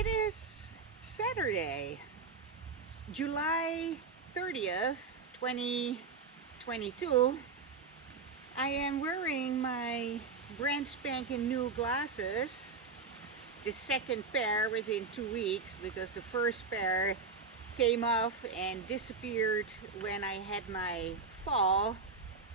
It is Saturday, July 30th, 2022. I am wearing my brand spanking new glasses, the second pair within 2 weeks, because the first pair came off and disappeared when I had my fall,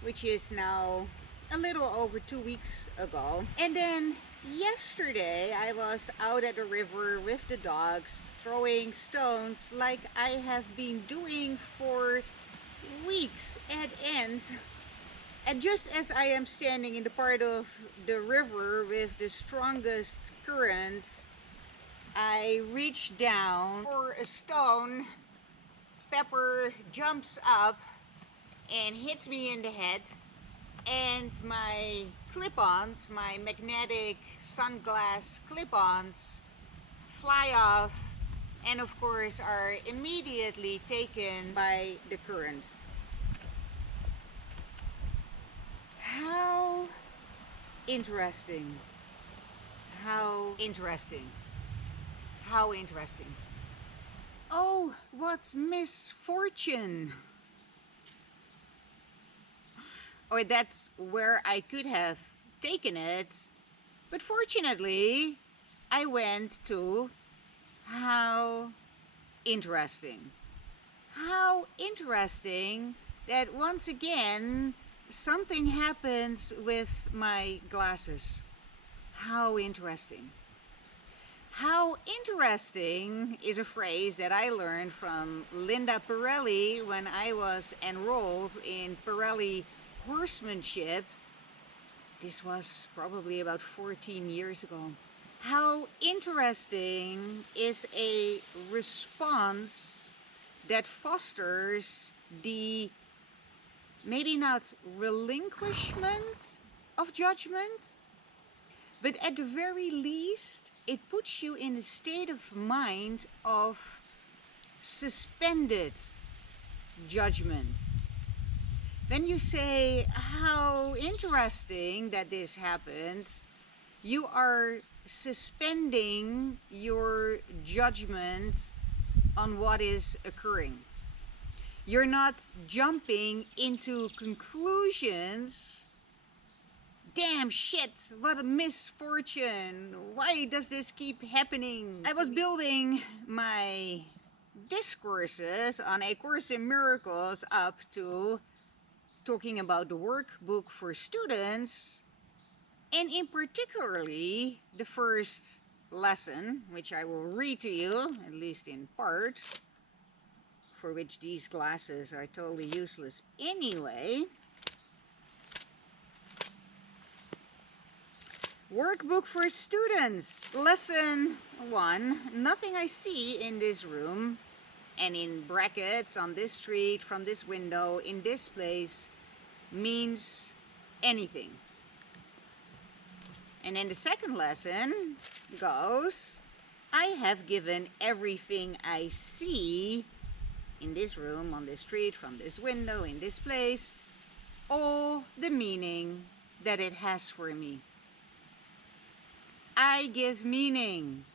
which is now a little over 2 weeks ago. And then yesterday I was out at the river with the dogs, throwing stones like I have been doing for weeks at end. And just as I am standing in the part of the river with the strongest current, I reach down for a stone. Pepper jumps up and hits me in the head, and my clip-ons, my magnetic sunglass clip-ons, fly off and of course are immediately taken by the current. How interesting. How interesting. How interesting. Oh, what misfortune. Or that's where I could have taken it. But fortunately, I went to how interesting. How interesting that once again something happens with my glasses. How interesting. How interesting is a phrase that I learned from Linda Pirelli when I was enrolled in Pirelli horsemanship. This was probably about 14 years ago. How interesting is a response that fosters the maybe not relinquishment of judgment, but at the very least it puts you in a state of mind of suspended judgment. When you say how interesting that this happened, you are suspending your judgment on what is occurring. You're not jumping into conclusions. Damn shit, what a misfortune. Why does this keep happening? I was building my discourses on A Course in Miracles up to talking about the workbook for students, and in particularly the first lesson, which I will read to you, at least in part, for which these glasses are totally useless anyway. Workbook for students, lesson 1. Nothing I see in this room and in brackets on this street, from this window, in this place, means anything. And then the second lesson goes, I have given everything I see in this room, on this street, from this window, in this place, all the meaning that it has for me. I give meaning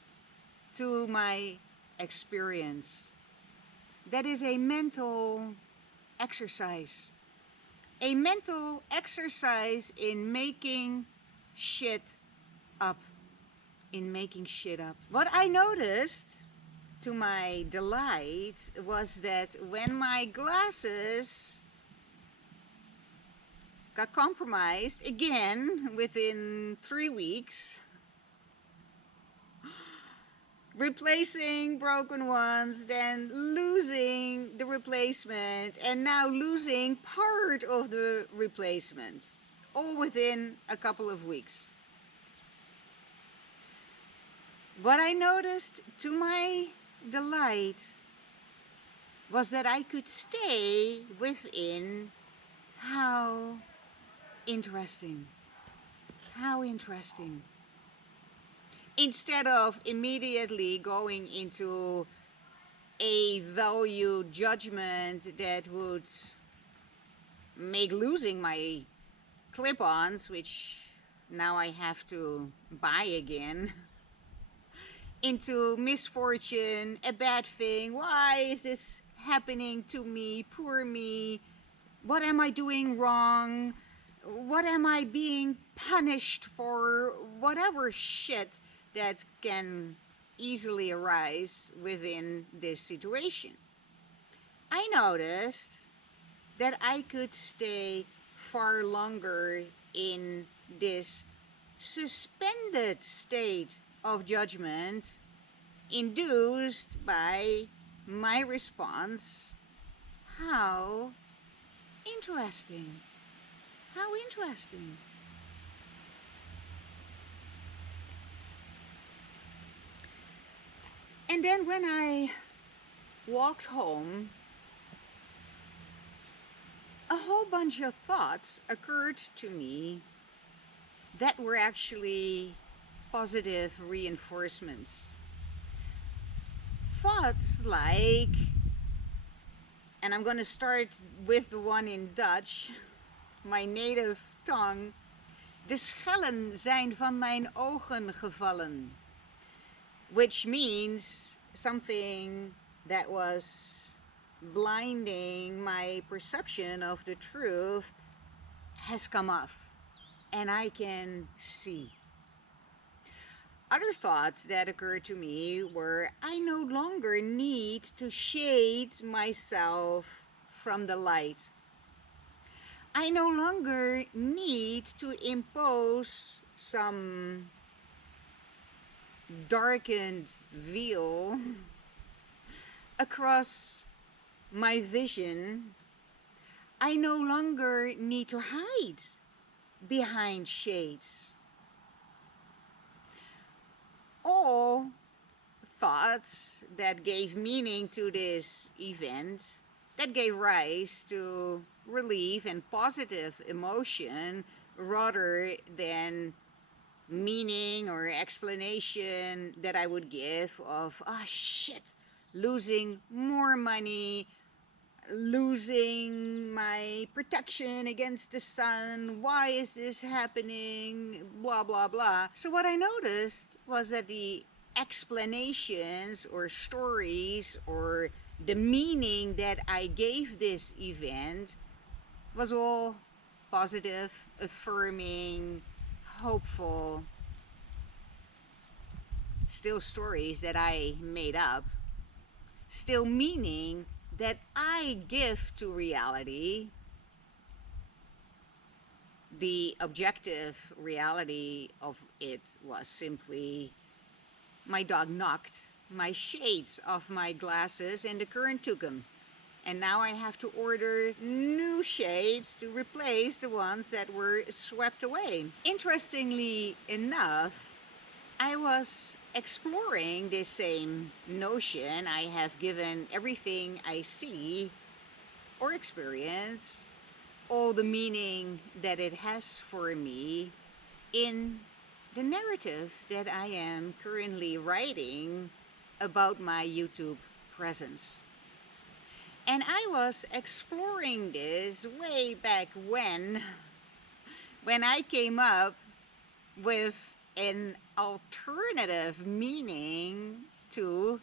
to my experience. That is a mental exercise. A mental exercise in making shit up. In making shit up. What I noticed, to my delight, was that when my glasses got compromised again within 3 weeks, replacing broken ones, then losing the replacement, and now losing part of the replacement, all within a couple of weeks. What I noticed, to my delight, was that I could stay within how interesting. How interesting. Instead of immediately going into a value judgment that would make losing my clip-ons, which now I have to buy again, into misfortune, a bad thing. Why is this happening to me? Poor me. What am I doing wrong? What am I being punished for? Whatever shit that can easily arise within this situation. I noticed that I could stay far longer in this suspended state of judgment induced by my response. How interesting. How interesting. And then when I walked home, a whole bunch of thoughts occurred to me that were actually positive reinforcements. Thoughts like, and I'm going to start with the one in Dutch, my native tongue. De schellen zijn van mijn ogen gevallen. Which means something that was blinding my perception of the truth has come off, and I can see. Other thoughts that occurred to me were, I no longer need to shade myself from the light. I no longer need to impose some darkened veil across my vision. I no longer need to hide behind shades. All thoughts that gave meaning to this event, that gave rise to relief and positive emotion rather than meaning or explanation that I would give of, ah, shit, losing more money, losing my protection against the sun, why is this happening, blah, blah, blah. So what I noticed was that the explanations or stories or the meaning that I gave this event was all positive, affirming, hopeful, still stories that I made up, still meaning that I give to reality. The objective reality of it was simply my dog knocked my shades off my glasses and the current took them. And now I have to order new shades to replace the ones that were swept away. Interestingly enough, I was exploring this same notion. I have given everything I see or experience all the meaning that it has for me in the narrative that I am currently writing about my YouTube presence. And I was exploring this way back when I came up with an alternative meaning to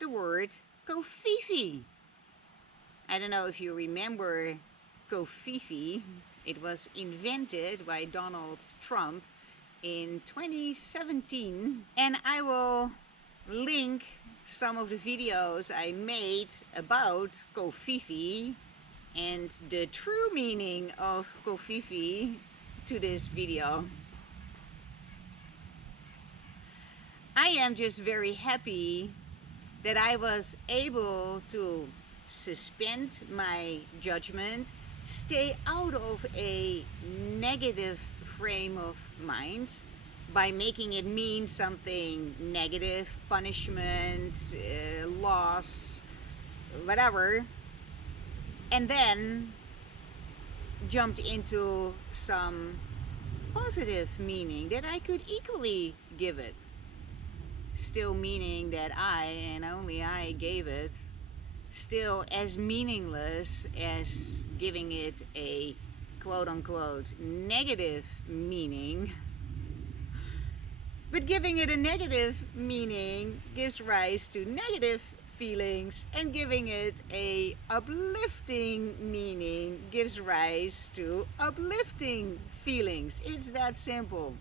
the word kofifi. I don't know if you remember kofifi. It was invented by Donald Trump in 2017, and I will link some of the videos I made about kofifi and the true meaning of kofifi to this video. I am just very happy that I was able to suspend my judgment, stay out of a negative frame of mind by making it mean something negative, punishment, loss, whatever, and then jumped into some positive meaning that I could equally give it. Still meaning that I, and only I, gave it. Still as meaningless as giving it a quote-unquote negative meaning. But giving it a negative meaning gives rise to negative feelings, and giving it a uplifting meaning gives rise to uplifting feelings. It's that simple.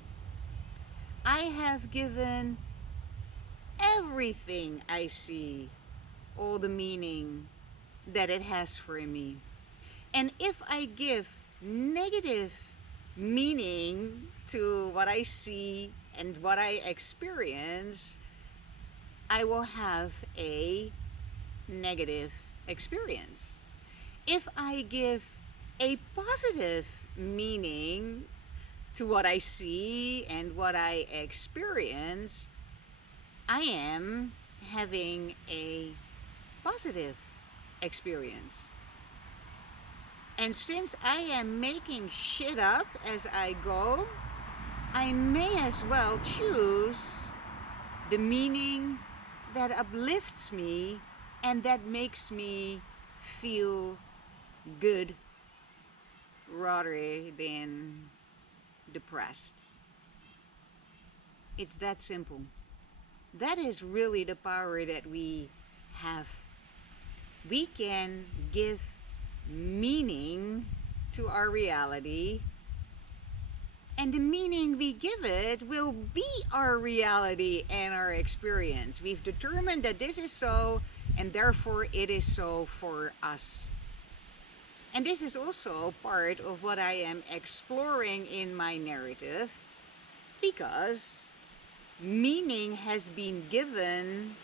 I have given everything I see all the meaning that it has for me. And if I give negative meaning to what I see and what I experience, I will have a negative experience. If I give a positive meaning to what I see and what I experience, I am having a positive experience. And since I am making shit up as I go, I may as well choose the meaning that uplifts me and that makes me feel good rather than depressed. It's that simple. That is really the power that we have. We can give meaning to our reality, and the meaning we give it will be our reality and our experience. We've determined that this is so, and therefore it is so for us. And this is also part of what I am exploring in my narrative, because meaning has been given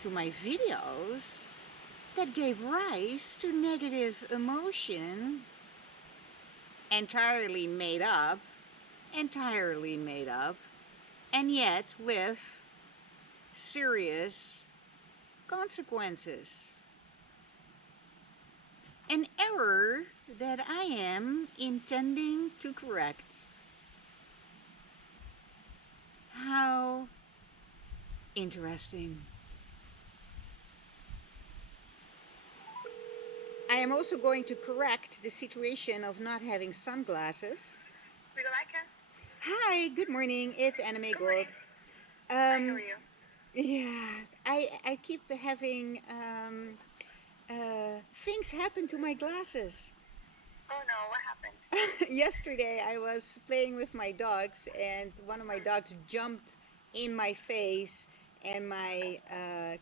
to my videos that gave rise to negative emotion, entirely made up, and yet with serious consequences. An error that I am intending to correct. How interesting. I am also going to correct the situation of not having sunglasses. Hi, good morning. It's Anime Gold. Hi, how are you? Yeah, I keep having things happen to my glasses. Oh no, what happened? Yesterday I was playing with my dogs, and one of my dogs jumped in my face, and my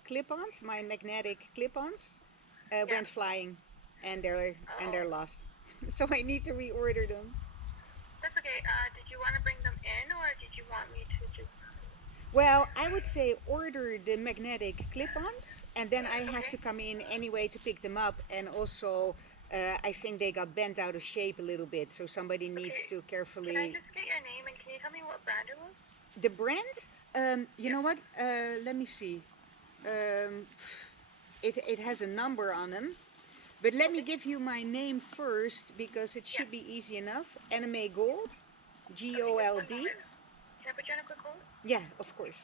clip-ons, my magnetic clip-ons, Yeah. went flying, and they're Oh, lost. So I need to reorder them. that's okay. Did you want to bring them in, or did you want me to just... Well, I would say order the magnetic clip-ons, and then I have Okay. to come in anyway to pick them up. And also, I think they got bent out of shape a little bit, so somebody needs Okay. to Can I carefully. just get your name, and can you tell me what brand it was? The brand? You Yeah. know what? Let me see. Um, it has a number on them, but let me Okay. give you my name first because it Yeah. should be easy enough. Anime Gold, Okay, just one Gold. moment. Can I put you on a quick hold? Yeah, of course.